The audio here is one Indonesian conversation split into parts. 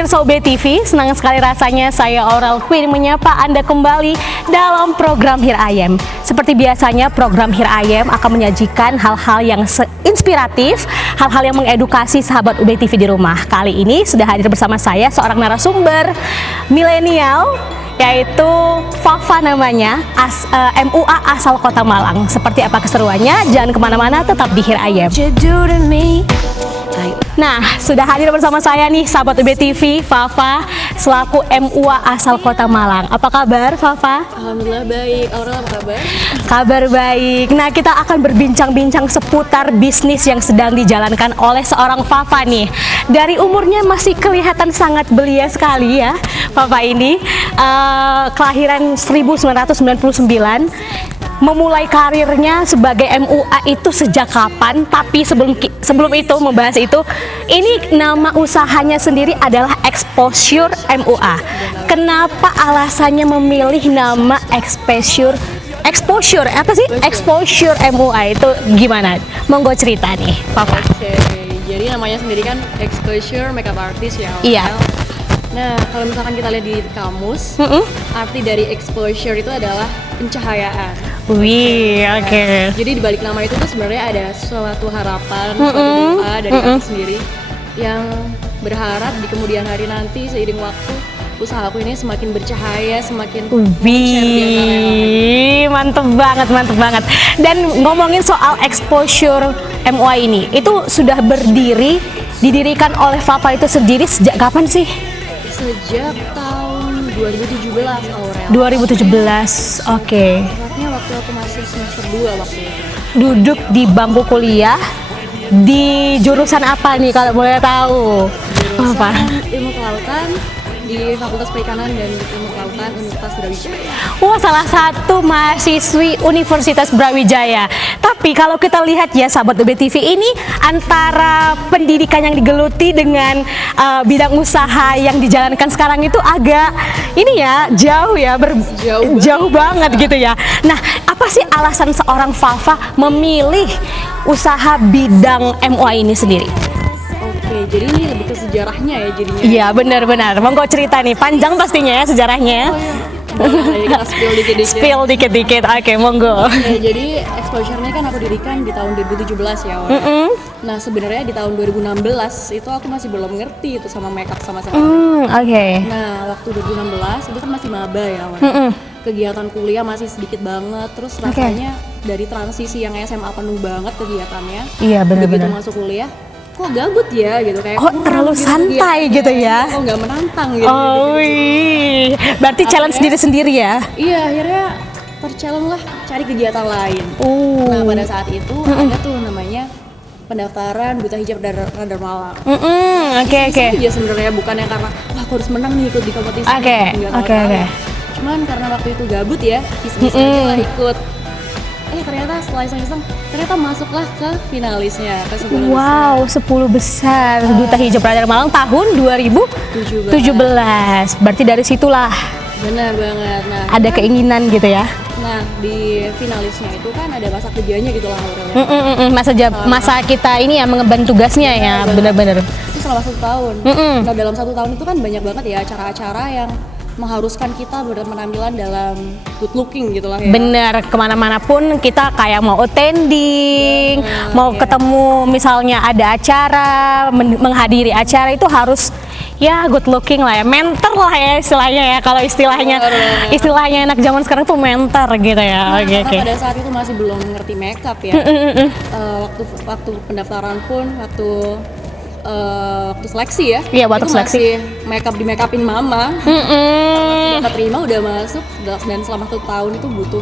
pemirsa UB TV, senang sekali rasanya saya Oral Queen menyapa Anda kembali dalam program Here I Am. Seperti biasanya program Here I Am akan menyajikan hal-hal yang inspiratif, hal-hal yang mengedukasi sahabat UB TV di rumah. Kali ini sudah hadir bersama saya seorang narasumber milenial, yaitu Fafa namanya, MUA asal Kota Malang. Seperti apa keseruannya? Jangan kemana-mana, tetap di Here I Am. Nah, sudah hadir bersama saya nih sahabat UB TV, Fafa selaku MUA asal Kota Malang. Apa kabar Fafa? Alhamdulillah baik. Aurel apa kabar? Kabar baik. Nah, kita akan berbincang-bincang seputar bisnis yang sedang dijalankan oleh seorang Fafa nih. Dari umurnya masih kelihatan sangat belia sekali ya Fafa ini. Kelahiran 1999. Memulai karirnya sebagai MUA itu sejak kapan? Tapi sebelum itu membahas itu, ini nama usahanya sendiri adalah Exposure MUA. Kenapa alasannya memilih nama Exposure apa sih? Exposure MUA itu gimana? Monggo cerita nih, Papa. Oke, jadi namanya sendiri kan Exposure Makeup Artist ya. Iya. Nah, kalau misalkan kita lihat di kamus, arti dari exposure itu adalah pencahayaan. Wih, oke. Jadi di balik nama itu tuh sebenarnya ada suatu harapan, suatu doa dari aku sendiri yang berharap di kemudian hari nanti seiring waktu usahaku ini semakin bercahaya, semakin wih, mantep banget. Dan ngomongin soal Exposure MUA ini, itu sudah didirikan oleh Fafa itu sendiri sejak kapan sih? Sejak tahun 2017 Aurel. 2017, oke. Tepatnya waktu aku masih semester 2 waktu itu. Duduk di bangku kuliah di jurusan apa nih kalau boleh tahu? Jurusan Ilmu Kelautan di Fakultas Perikanan dan Ilmu Kelautan Universitas Brawijaya. Wah, salah satu mahasiswi Universitas Brawijaya. Tapi kalau kita lihat ya sahabat UB TV, ini antara pendidikan yang digeluti dengan bidang usaha yang dijalankan sekarang itu agak ini ya jauh banget gitu ya. Nah, apa sih alasan seorang Fafa memilih usaha bidang MUA ini sendiri? Oke, jadi ini lebih ke sejarahnya ya jadinya. Iya, benar. Monggo cerita nih, panjang pastinya ya sejarahnya. Oh iya. Boleh, kita Spill dikit-dikit. Oke, monggo. Oke, jadi exposure-nya kan aku dirikan di tahun 2017 ya. Nah, sebenarnya di tahun 2016 itu aku masih belum ngerti itu sama makeup sama sekali. Oke. Nah, waktu 2016 itu kan masih maba ya. Kegiatan kuliah masih sedikit banget, terus rasanya dari transisi yang SMA penuh banget kegiatannya. Iya, benar. Begitu masuk kuliah, kok gabut ya gitu, kayak kok terlalu santai gitu ya, kok nggak menantang gitu. Oh wih, berarti challenge diri sendiri ya. Iya, akhirnya terchallenge lah cari kegiatan lain. Nah, pada saat itu ada tuh namanya pendaftaran Duta Hijab Radar Malang. Oke. Ya sebenarnya bukan yang karena wah aku harus menang nih ikut di kompetisi. Oke. Cuman karena waktu itu gabut ya, iseng-iseng aja lah ikut. Ternyata setelah iseng-iseng ternyata masuklah ke finalisnya, ke 10 besar. Wow, 10 besar Duta Hijab Radar Malang tahun 2017. Berarti dari situlah benar banget. Nah, ada keinginan gitu ya. Nah, di finalisnya itu kan ada masa kerjanya gitu lah Aurel. Masa kita ini ya mengemban tugasnya ya, benar-benar. Itu selama 1 tahun. Nah, dalam 1 tahun itu kan banyak banget ya acara-acara yang mengharuskan kita berpenampilan dalam good looking gitu lah ya. Bener, kemana-mana pun kita kayak mau attending, mau ketemu misalnya ada acara, menghadiri acara itu harus ya good looking lah ya, mentor lah ya istilahnya ya, kalau istilahnya anak zaman sekarang tuh mentor gitu ya. Oke. Pada saat itu masih belum ngerti makeup ya. Waktu pendaftaran pun waktu seleksi ya. Iya, waktu seleksi. Masih di makeupin mama. Dapat terima udah masuk dan selama 1 tahun itu butuh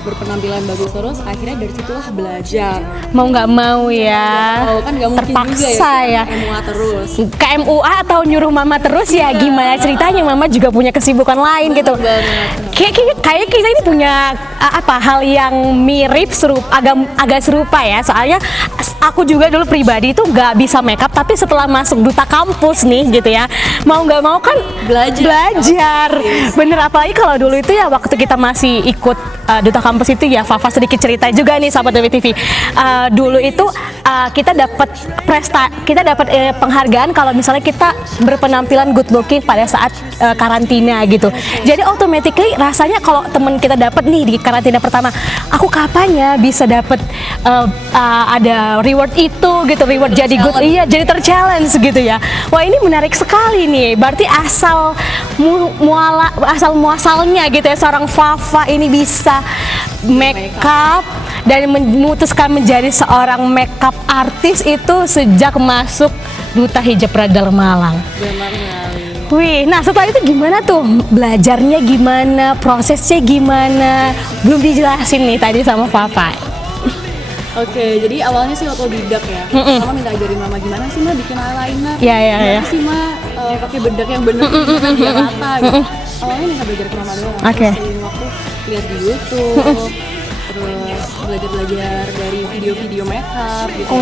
berpenampilan bagus terus, akhirnya dari situlah belajar. Mau nggak mau ya. Kan nggak mungkin terpaksa juga ya. MUA terus. Ke MUA atau nyuruh mama terus ya gimana ceritanya, mama juga punya kesibukan lain gitu. Kayak kita ini punya hal yang mirip agak serupa ya. Soalnya aku juga dulu pribadi itu nggak bisa makeup, tapi setelah masuk duta kampus nih gitu ya, mau nggak mau kan belajar. Bener, apalagi kalau dulu itu ya waktu kita masih ikut Duta Kampus itu ya, Fafa sedikit cerita juga nih sahabat WTV. Dulu itu kita dapat penghargaan kalau misalnya kita berpenampilan good looking pada saat karantina gitu. Jadi automatically rasanya kalau temen kita dapat nih di karantina pertama, aku kapan ya bisa dapat ada reward itu gitu, reward jadi good, iya jadi terchallenge gitu ya. Wah ini menarik sekali nih. Berarti asal muasalnya gitu ya seorang Fafa ini bisa makeup dan memutuskan menjadi seorang makeup artis itu sejak masuk Duta Hijab Radar Malang. Wih, nah setelah itu gimana tuh? Belajarnya gimana? Prosesnya gimana? Belum dijelasin nih tadi sama Fafa. Oke, jadi awalnya sih otodidak ya. Mama minta ajarin mama gimana sih Ma bikin eyeliner. Gimana sih Ma pakai bedak yang bener gimana biar rata gitu. Awalnya minta belajar ke mama doang. Terus seiring waktu lihat di YouTube. Terus belajar dari video-video makeup gitu.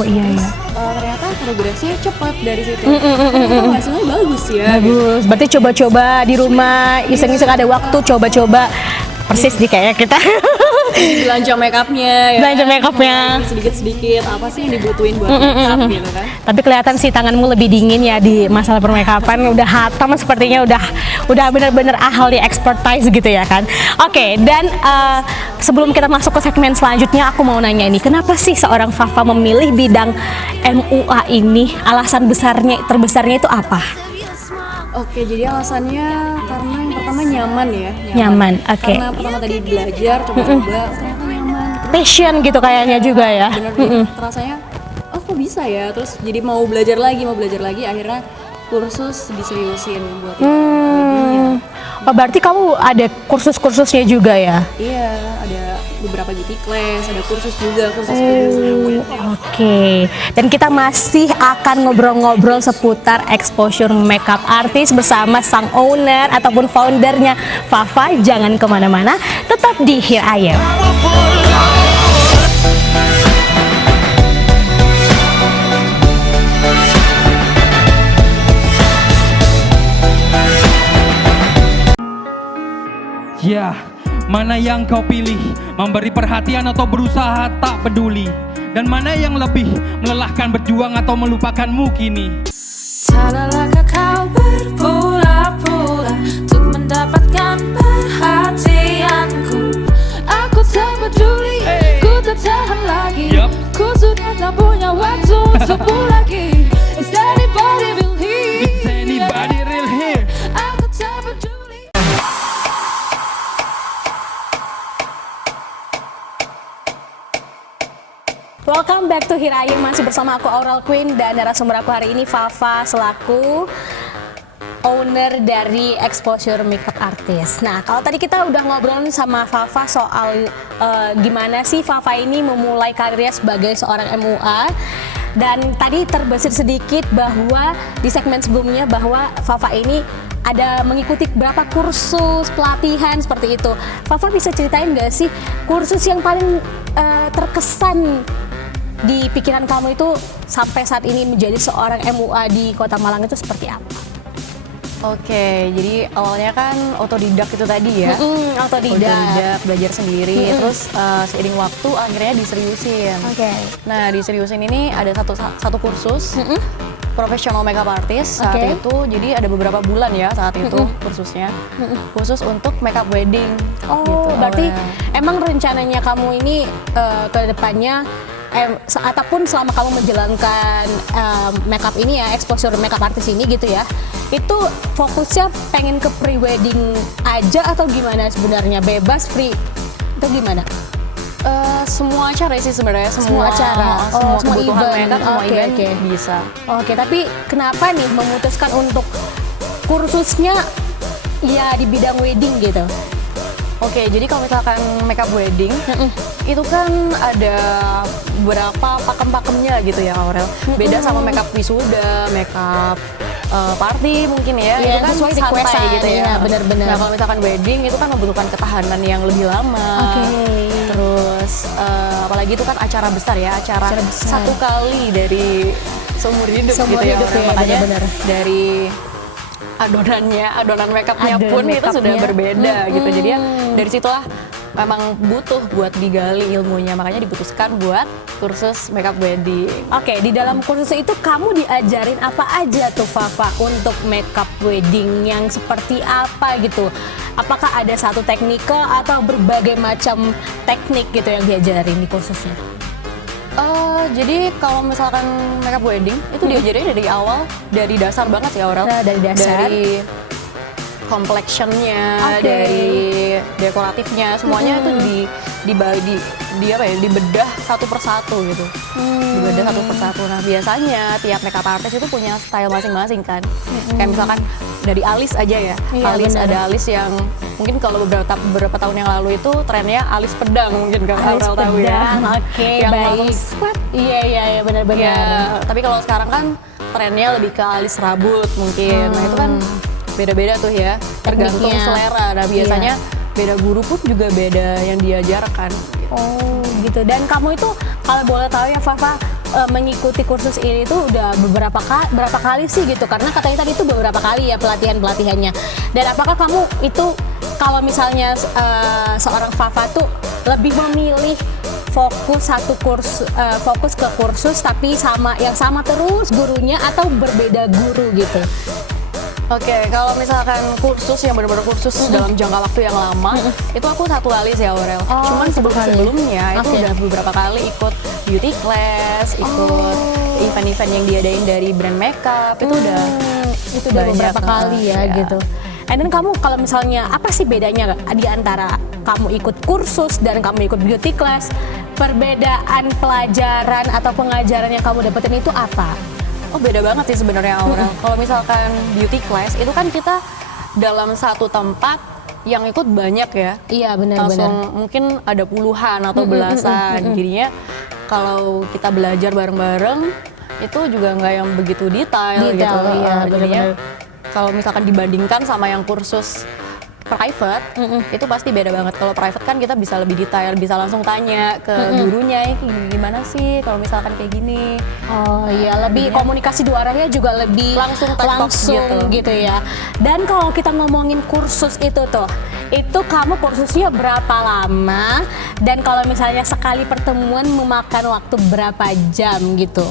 Iya. Ternyata progresnya cepat dari situ. Ternyata hasilnya bagus ya. Bagus. Gitu. Berarti coba-coba di rumah, iseng-iseng ada waktu coba-coba. Persis nih kayak kita. Belanja makeupnya ya. Belanja makeupnya. Sedikit-sedikit apa sih yang dibutuhin buat makeup gitu kan. Tapi kelihatan sih tanganmu lebih dingin ya di masalah permakeupan, udah hatam sepertinya, udah benar-benar ahli expertise gitu ya kan. Oke, dan sebelum kita masuk ke segmen selanjutnya, aku mau nanya ini, kenapa sih seorang Fafa memilih bidang MUA ini? Alasan terbesarnya itu apa? Oke, jadi alasannya karena yang pertama nyaman ya. Nyaman, oke. Karena pertama tadi belajar, coba-coba, ternyata nyaman. Passion gitu kayaknya juga ya. Bener, rasanya, oh kok bisa ya? Terus jadi mau belajar lagi, akhirnya kursus diseriusin buat weddingnya. Oh, berarti kamu ada kursus-kursusnya juga ya? Iya, ada beberapa beauty class, ada kursus juga, kursus kedua. Oke, dan kita masih akan ngobrol-ngobrol seputar exposure makeup artist bersama sang owner ataupun foundernya Fafa. Jangan kemana-mana, tetap di Here I Am. Ya, mana yang kau pilih? Memberi perhatian atau berusaha tak peduli? Dan mana yang lebih melelahkan, berjuang atau melupakanmu kini? Salahkah kau berpura-pura untuk mendapatkan perhatianku? Aku tak peduli, ku tak tahan lagi. Ku sudah tak punya waktu untukmu lagi. Is anybody real here? Is anybody real here? Aku tak peduli. Welcome back to Here I Am, masih bersama aku Aurel Queen dan narasumber aku hari ini Fafa selaku owner dari Exposure Makeup Artist. Nah, kalau tadi kita udah ngobrol sama Fafa soal gimana sih Fafa ini memulai karirnya sebagai seorang MUA, dan tadi terbesit sedikit bahwa di segmen sebelumnya bahwa Fafa ini ada mengikuti berapa kursus pelatihan seperti itu. Fafa bisa ceritain nggak sih kursus yang paling terkesan di pikiran kamu itu sampai saat ini menjadi seorang MUA di Kota Malang itu seperti apa? Oke, jadi awalnya kan otodidak itu tadi ya. Otodidak, belajar sendiri, terus seiring waktu akhirnya diseriusin. Oke. Nah, diseriusin ini ada satu kursus professional makeup artist saat itu. Jadi ada beberapa bulan ya saat itu kursusnya. Khusus untuk makeup wedding. Oh, gitu, berarti emang rencananya kamu ini ke depannya ataupun selama kamu menjalankan makeup ini ya, exposure makeup artist ini gitu ya, itu fokusnya pengen ke pre-wedding aja atau gimana sebenarnya? Bebas, free, atau gimana? Semua acara sih sebenarnya, Semua acara, semua semua kebutuhan event. makeup, semua event Oke. bisa. Oke, tapi kenapa nih memutuskan untuk kursusnya ya di bidang wedding gitu? Oke, jadi kalau misalkan makeup wedding, itu kan ada beberapa pakem-pakemnya gitu ya Aurel. Beda sama makeup wisuda, makeup party mungkin ya, Iya, itu kan sesuai santai requestan, gitu ya. iya, benar-benar. Nah, kalau misalkan wedding itu kan membutuhkan ketahanan yang lebih lama. Oke. Terus apalagi itu kan acara besar ya, acara besar. satu kali dari seumur hidup Seumur gitu ya. hidup Aurel. ya, Makanya benar-benar. dari adonan makeupnya Adonan pun itu sudah makeupnya. berbeda gitu. Jadi ya dari situlah memang butuh buat digali ilmunya, makanya diputuskan buat kursus makeup wedding. Oke, di dalam kursus itu kamu diajarin apa aja tuh Fafa untuk makeup wedding yang seperti apa gitu? Apakah ada satu teknika atau berbagai macam teknik gitu yang diajarin di kursusnya? Jadi kalau misalkan makeup wedding itu diajarin dari awal, dari dasar banget ya Aurel. Nah, dari dasar. Dari complexionnya, Oke. dari dekoratifnya, semuanya itu dibedah satu persatu gitu. Dibedah satu persatu. Nah biasanya tiap makeup artist itu punya style masing-masing kan. Kayak misalkan dari alis aja ya. Iya, Alis bener. ada alis yang mungkin kalau beberapa tahun yang lalu itu trennya alis pedang, mungkin kan Alis Aurel tahu ya. pedang, oke, Yang baik. langsung swat. Iya, benar-benar. Ya, tapi kalau sekarang kan trennya lebih ke alis rambut mungkin. Nah itu kan beda-beda tuh ya, tergantung Tekniknya. selera. Nah biasanya beda guru pun juga beda yang diajarkan. Oh gitu. Dan kamu itu kalau boleh tahu ya Fafa, mengikuti kursus ini tuh udah berapa kali sih gitu? Karena katanya tadi itu beberapa kali ya pelatihannya. Dan apakah kamu itu kalau misalnya seorang Fafa tuh lebih memilih fokus ke kursus tapi yang sama terus gurunya atau berbeda guru gitu? Oke, kalau misalkan kursus yang benar-benar kursus dalam jangka waktu yang lama, itu aku satu kali sih Aurel. Oh, Cuman satu kali. sebelumnya itu Oke. udah beberapa kali ikut beauty class, ikut event-event yang diadain dari brand makeup, itu udah Itu udah banyak beberapa kali ya ya. gitu. And then kamu kalau misalnya apa sih bedanya di antara kamu ikut kursus dan kamu ikut beauty class? Perbedaan pelajaran atau pengajaran yang kamu dapetin itu apa? Oh beda banget sih sebenarnya Aurel. Kalau misalkan beauty class itu kan kita dalam satu tempat yang ikut banyak ya. Iya Langsung mungkin ada puluhan atau belasan. Jadinya kalau kita belajar bareng-bareng itu juga nggak yang begitu detail gitu. Iya, Jadinya benar-benar. kalau misalkan dibandingkan sama yang kursus private itu pasti beda banget. Kalau private kan kita bisa lebih detail, bisa langsung tanya ke gurunya, "Ini gimana sih kalau misalkan kayak gini?" Oh iya, lebih komunikasi dua arahnya juga lebih Langsung tektok gitu ya. Dan kalau kita ngomongin kursus itu tuh, itu kamu kursusnya berapa lama? Dan kalau misalnya sekali pertemuan memakan waktu berapa jam gitu?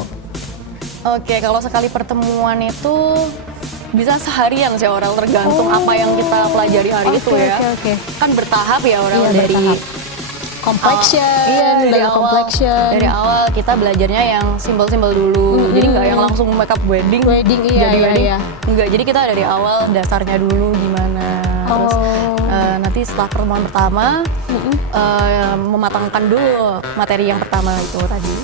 Oke, kalau sekali pertemuan itu bisa seharian sih Aurel, tergantung apa yang kita pelajari hari itu ya. Oke. Kan bertahap ya Aurel, Iya, dari bertahap. Complexion, dari dari awal, complexion. dari awal kita belajarnya yang simbol-simbol dulu. Jadi nggak yang langsung makeup wedding. Iya, jadi iya, wedding. iya. Enggak, jadi kita dari awal dasarnya dulu gimana. Terus nanti setelah pertemuan pertama mematangkan dulu materi yang pertama itu tadi.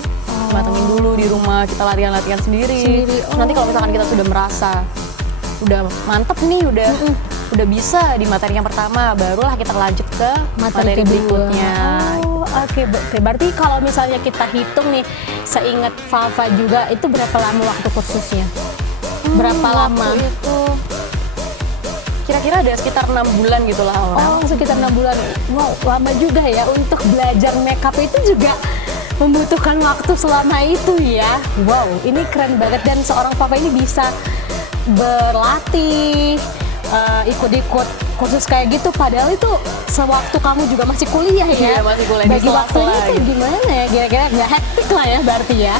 Matangin dulu di rumah, kita latihan-latihan sendiri. Terus nanti kalau misalkan kita sudah merasa udah mantep nih, udah bisa di materi yang pertama, barulah kita lanjut ke materi kedua. berikutnya. Oh, oke. Berarti kalau misalnya kita hitung nih, seingat Fafa juga itu berapa lama waktu kursusnya? Berapa lama? Waktu itu kira-kira ada sekitar 6 bulan gitu lah orang. Oh, sekitar 6 bulan. Wow, lama juga ya untuk belajar makeup itu juga membutuhkan waktu selama itu ya. Wow, ini keren banget dan seorang Fafa ini bisa berlatih, ikut-ikut kursus kayak gitu padahal itu sewaktu kamu juga masih kuliah ya. Iya, masih kuliah, di Bagi sela-sela waktunya itu gitu. gimana ya, kira-kira nggak hektik lah ya berarti ya.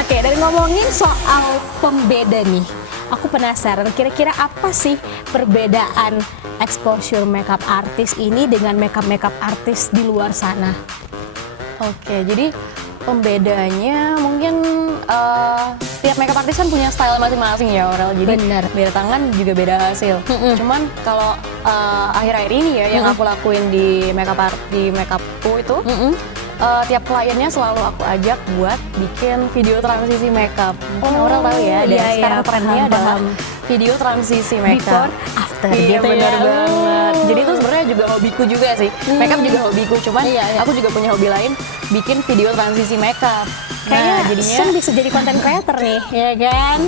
Oke, dari ngomongin soal pembeda nih, aku penasaran kira-kira apa sih perbedaan exposure makeup artist ini dengan makeup artist di luar sana? Oke, jadi pembedanya mungkin setiap makeup artist kan punya style masing-masing ya Aurel. Jadi Bener. beda tangan juga beda hasil. Cuman kalau akhir-akhir ini ya yang aku lakuin di makeupku itu tiap kliennya selalu aku ajak buat bikin video transisi makeup. Mungkin Aurel tahu ya, dan iya, sekarang iya, trennya paham, adalah paham. video transisi makeup. Before, after Iya gitu benar ya. banget. Jadi itu sebenarnya juga hobiku juga sih. Makeup juga hobiku, cuman Iya, iya. aku juga punya hobi lain, bikin video transisi makeup. Kayaknya jadinya Sun bisa jadi content creator nih, ya kan?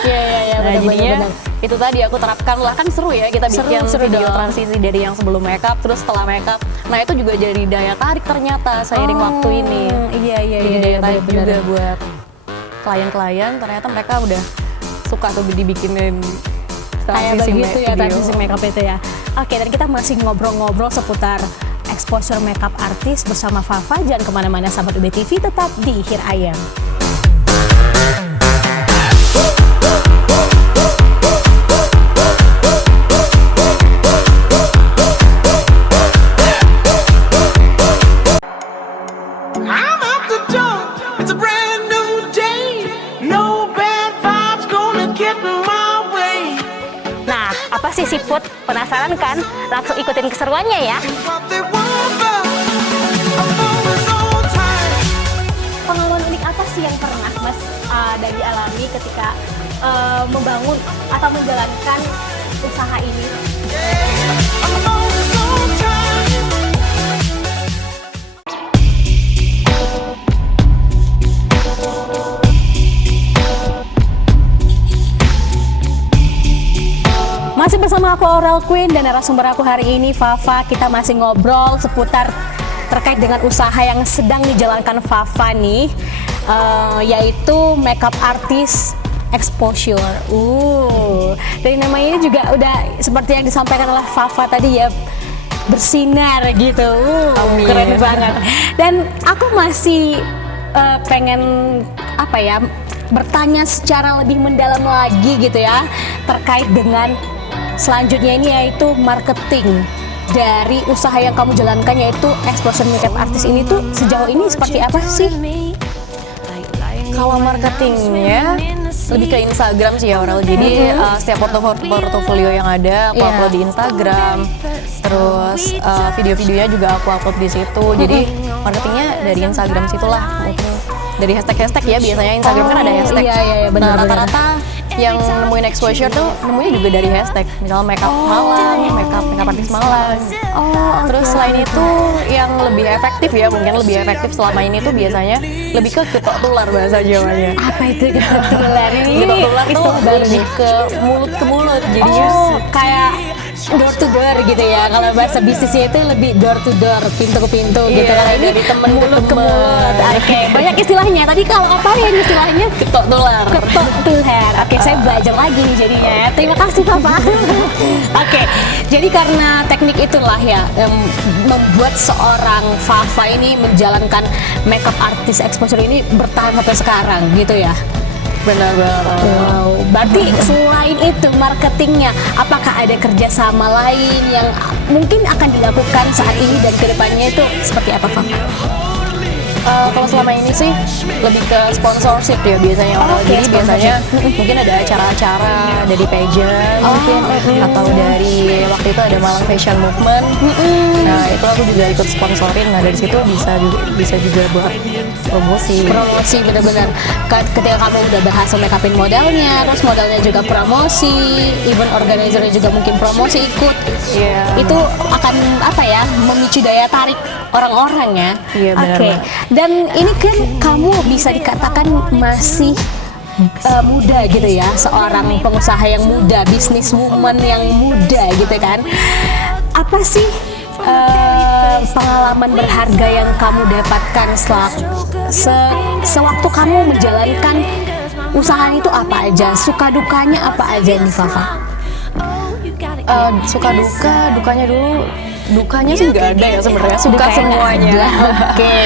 Iya, nah, jadinya benar. itu tadi aku terapkan lah, kan seru ya kita bikin Seru video dong. transisi dari yang sebelum makeup terus setelah makeup. Nah itu juga jadi daya tarik ternyata seiring waktu ini. Iya, Jadi daya tarik benar. juga buat klien-klien, ternyata mereka udah suka tuh dibikinin Kayak transisi begitu ya video. transisi makeup itu ya. Oke, dan kita masih ngobrol-ngobrol seputar exposure makeup artist bersama Fafa. Jangan kemana-mana sahabat UB TV, tetap di Here I Am. I'm out the door. It's a brand new day. No bad vibes gonna get in my way. Nah, apa sih siput? Penasaran kan? Langsung ikutin keseruannya ya. What they want, but I'm always on time. Pengalaman unik apa sih yang pernah Mas Dadi alami ketika membangun atau menjalankan usaha ini? I'm always on time. Masih bersama aku Aurel Queen dan narasumber aku hari ini Fafa. Kita masih ngobrol seputar terkait dengan usaha yang sedang dijalankan Fafa nih, yaitu makeup artist exposure. Dari namanya ini juga udah seperti yang disampaikan oleh Fafa tadi ya, bersinar gitu. Keren banget. Dan aku masih pengen bertanya secara lebih mendalam lagi gitu ya terkait dengan selanjutnya ini, yaitu marketing dari usaha yang kamu jalankan, yaitu exposure makeup artist ini tuh sejauh ini seperti apa sih? Kalau marketingnya lebih ke Instagram sih ya Aurel. Jadi setiap portofolio yang ada aku upload di Instagram. Terus video-videonya juga aku upload di situ. Jadi marketingnya dari Instagram situlah. Dari hashtag ya, biasanya Instagram kan ada hashtag. Iya, benar, Nah, rata-rata yang nemuin exposure tuh nemunya juga dari hashtag. Misalnya makeup Malang, makeup artis Malang. Terus selain itu yang lebih efektif ya, mungkin lebih efektif selama ini tuh biasanya lebih ke getok tular bahasa Jawanya. Apa itu getok tular ini? Getok tular tuh lebih ke mulut. Jadinya Kayak door to door gitu ya. Kalau bahasa bisnisnya itu lebih door to door, pintu ke pintu gitu. Kalau ini dari temen mulut ke mulut. Oke, banyak istilahnya. Tadi kalau apa ya istilahnya? getok tular. Ketok tular. Oke, saya belajar lagi nih jadinya. Terima kasih Papa. Oke, jadi karena teknik itulah ya yang membuat seorang Fafa ini menjalankan makeup artist exposure ini bertahan sampai sekarang gitu ya. Benar. Wow, berarti selain itu marketingnya, apakah ada kerjasama lain yang mungkin akan dilakukan saat ini dan kedepannya itu seperti apa, Fam? Kalau selama ini sih lebih ke sponsorship ya biasanya orang. Oke, Jadi biasanya mungkin ada acara-acara dari pageant mungkin atau dari waktu itu ada Malang Fashion Movement. Nah itu aku juga ikut sponsorin. Nah dari situ bisa juga buat promosi. Promosi benar-benar. Ketika kamu udah berhasil make upin modalnya, terus modalnya juga promosi, even organizernya juga mungkin promosi ikut. Iya. Itu akan memicu daya tarik orang-orang ya. Iya, benar Oke. banget. Dan ini kan kamu bisa dikatakan masih muda gitu ya, seorang pengusaha yang muda, businesswoman yang muda gitu kan. Apa sih pengalaman berharga yang kamu dapatkan sewaktu kamu menjalankan usaha itu apa aja? Suka dukanya apa aja nih Fafa? Suka dukanya dulu. Dukanya sih nggak ada ya sebenarnya, suka Dukanya semuanya. Oke.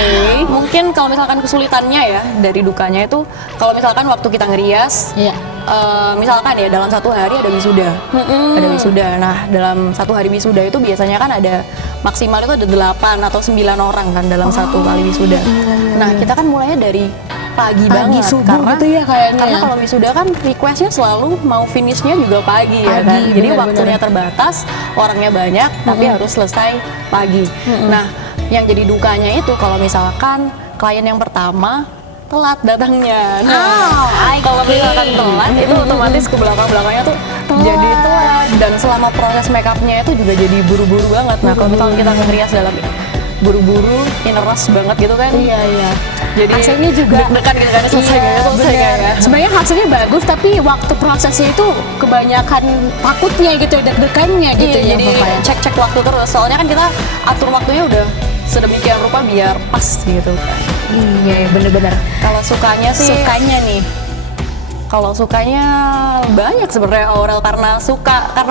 Mungkin kalau misalkan kesulitannya ya dari dukanya itu kalau misalkan waktu kita ngerias, Iya. misalkan ya dalam satu hari ada wisuda, Nah dalam satu hari wisuda itu biasanya kan ada maksimal itu ada 8 atau 9 orang kan dalam satu kali wisuda. Nah kita kan mulainya dari pagi banget subuh karena gitu ya kayaknya. Karena kalau wisuda kan requestnya selalu mau finishnya juga pagi ya kan. Jadi benar-benar. waktunya terbatas, orangnya banyak, tapi harus selesai pagi. Nah yang jadi dukanya itu kalau misalkan klien yang pertama telat datangnya. Nah, kalau misalkan telat itu otomatis ke belakang-belakangnya tuh jadi telat dan selama proses make upnya itu juga jadi buru-buru banget. Nah, kalau misalkan kita ngerias dalam buru-buru, in a rush banget gitu kan. Iya. Jadi hasilnya juga deg-degan gitu kan selesai Iya, nggak ya. Sebenarnya hasilnya bagus, tapi waktu prosesnya itu kebanyakan takutnya gitu, deg-degannya gitu ya. Jadi Bapak ya. cek waktu terus. Soalnya kan kita atur waktunya udah sedemikian rupa biar pas gitu kan. Iya, bener-bener. Kalau sukanya sih nih. Kalau sukanya banyak sebenarnya Aurel karena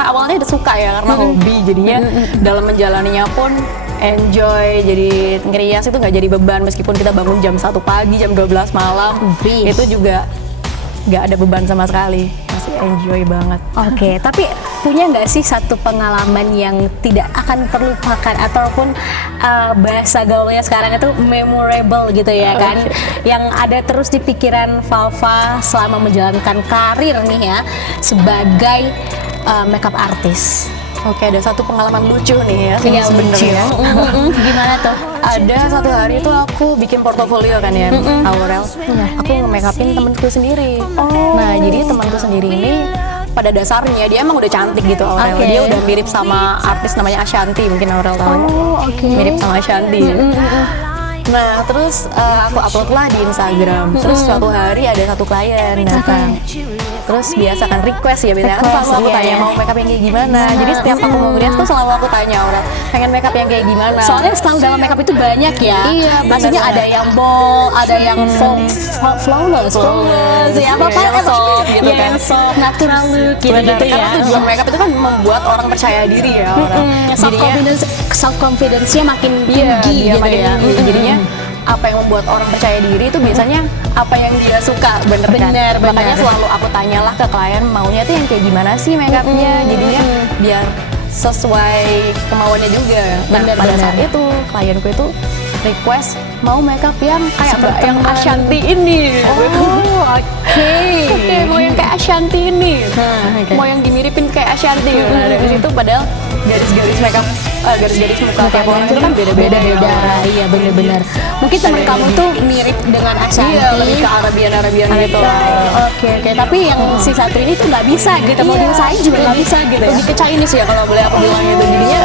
awalnya udah suka ya karena hobi jadinya dalam menjalaninya pun enjoy, jadi ngerias itu nggak jadi beban meskipun kita bangun jam 1 pagi, jam 12 malam, itu juga nggak ada beban sama sekali, masih enjoy banget. Oke, tapi punya nggak sih satu pengalaman yang tidak akan terlupakan ataupun bahasa gaulnya sekarang itu memorable gitu ya kan, yang ada terus di pikiran Fafa selama menjalankan karir nih ya sebagai makeup artist? Oke, ada satu pengalaman lucu nih ya Yang lucu. sebenarnya. Gimana tuh? Ada satu hari itu aku bikin portofolio kan ya, Aurel. Aku nge-make upin temenku sendiri. Nah, jadi temanku sendiri ini pada dasarnya dia emang udah cantik gitu Aurel. Oke. Dia udah mirip sama artis namanya Ashanti, mungkin Aurel tahu. Mirip sama Ashanti. Nah, terus aku upload lah di Instagram. Terus suatu hari ada satu klien datang. Terus biasa kan request ya, biasanya kan selalu aku iya, tanya iya. mau makeup yang kayak gimana. Jadi setiap aku mau ngeliat tuh selalu aku tanya orang pengen makeup yang kayak gimana. Soalnya style dalam makeup itu banyak ya. Iya, Maksudnya benar. ada yang bold, ada yang flawless, ya apa Yang soft gitu kan. yang soft, natural look Benar, gitu ya. karena tujuan makeup itu kan membuat orang percaya diri ya orang. Self confidence-nya makin Iya, tinggi dia gitu makin ya. tinggi. Jadinya apa yang membuat orang percaya diri itu biasanya apa yang dia suka, bener kan? Bener, bener. Makanya selalu aku tanyalah ke klien maunya tuh yang kayak gimana sih makeupnya, jadinya biar sesuai kemauannya juga. Nah, Bener, pada bener. saat itu klienku itu request mau makeup yang kayak Mbak yang teman. Ashanti ini. Oh, oke. Oke, mau yang kayak Ashanti ini. oke. Mau yang dimiripin kayak Ashanti. Nah, dari situ padahal garis-garis makeup, garis-garis muka tiap orang itu kan beda-beda. Iya bener-bener. Mungkin teman kamu tuh mirip dengan Ashanti. Iya, lebih ke Arabian gitu lah. Oke. Tapi yang si satu ini tuh nggak bisa gitu. Mau diusahain juga nggak bisa gitu. Lebih ke Chinese ya kalau boleh aku bilang itu. Jadinya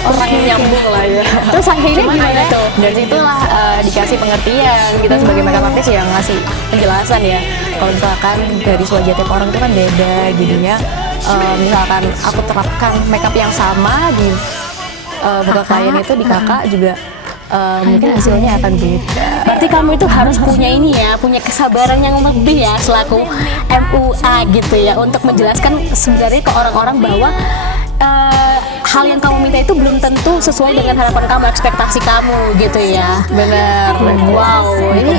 kurang nyambung lah ya. Terus akhirnya Cuman gimana tuh? dari situlah dikasih pengertian, kita sebagai makeup artist yang ngasih penjelasan ya. Kalau misalkan garis wajah tiap orang itu kan beda, jadinya misalkan aku terapkan makeup yang sama di muka klien itu di kakak juga mungkin hasilnya akan beda. Berarti kamu itu harus punya ini ya, punya kesabaran yang lebih ya selaku MUA gitu ya untuk menjelaskan sebenarnya ke orang-orang bahwa hal yang kamu minta itu belum tentu sesuai dengan harapan kamu, ekspektasi kamu gitu ya. Benar. Wow, ini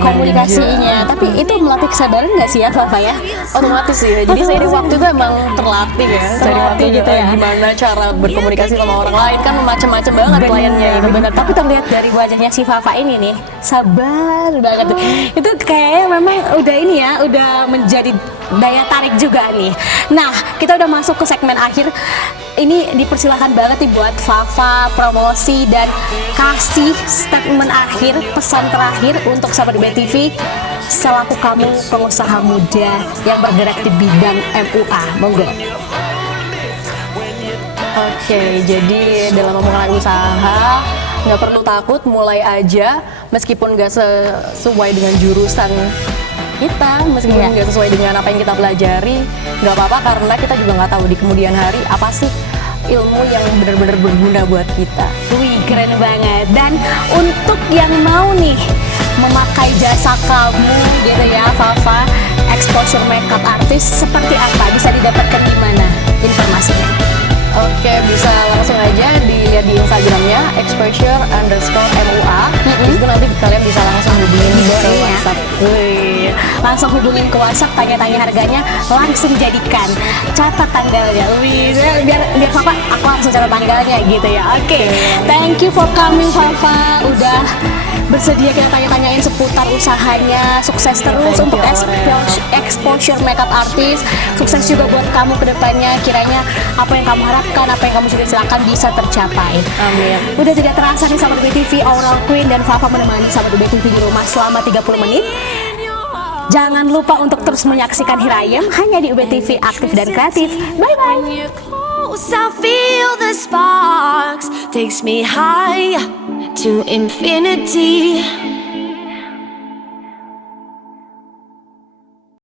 komunikasinya. Tapi itu melatih kesabaran nggak sih ya, Fafa ya? Otomatis sih ya. Jadi seiring waktu itu emang terlatih ya. Seiring waktu gitu ya. Gimana cara berkomunikasi sama orang lain kan macam-macam banget kliennya ini. Bener. Tapi terlihat dari wajahnya si Fafa ini nih, sabar banget. Itu kayaknya memang udah ini ya, udah menjadi daya tarik juga nih. Nah, kita udah masuk ke segmen akhir. Ini dipersilahkan banget nih buat Fafa promosi dan kasih statement akhir, pesan terakhir untuk sahabat BTV selaku kamu pengusaha muda yang bergerak di bidang MUA. Monggo. Oke, jadi dalam memulai usaha nggak perlu takut, mulai aja meskipun nggak sesuai dengan jurusan kita, meskipun nggak sesuai dengan apa yang kita pelajari, nggak apa-apa karena kita juga nggak tahu di kemudian hari apa sih ilmu yang benar-benar berguna buat kita. Wih, keren banget. Dan untuk yang mau nih memakai jasa kamu gitu ya, Fafa, exposure makeup artist seperti apa? Bisa didapatkan di mana informasinya? Oke, bisa langsung aja dilihat di Instagramnya exposure_MUA. Di situ nanti kalian bisa langsung hubungin ke Boleh ya. WhatsApp. Wih, langsung hubungin ke WhatsApp, tanya-tanya harganya, langsung jadikan. Catat tanggalnya. Wih, biar Fafa, aku langsung catat tanggalnya gitu ya. Oke. Thank you for coming, Fafa. Udah bersedia kita tanya-tanyain seputar usahanya. Sukses terus Thank untuk you, exposure makeup artist. Sukses juga buat kamu ke depannya. Kiranya apa yang kamu harapkan, apa yang kamu silakan bisa tercapai. Amin. Udah tidak terasa nih sahabat BTV, Aurel Queen dan Fafa menemani sahabat BTV di rumah selama 30 menit. Jangan lupa untuk terus menyaksikan Hirayem hanya di UBTV Aktif dan Kreatif. Bye bye. When you're close, I feel the sparks takes me high to infinity.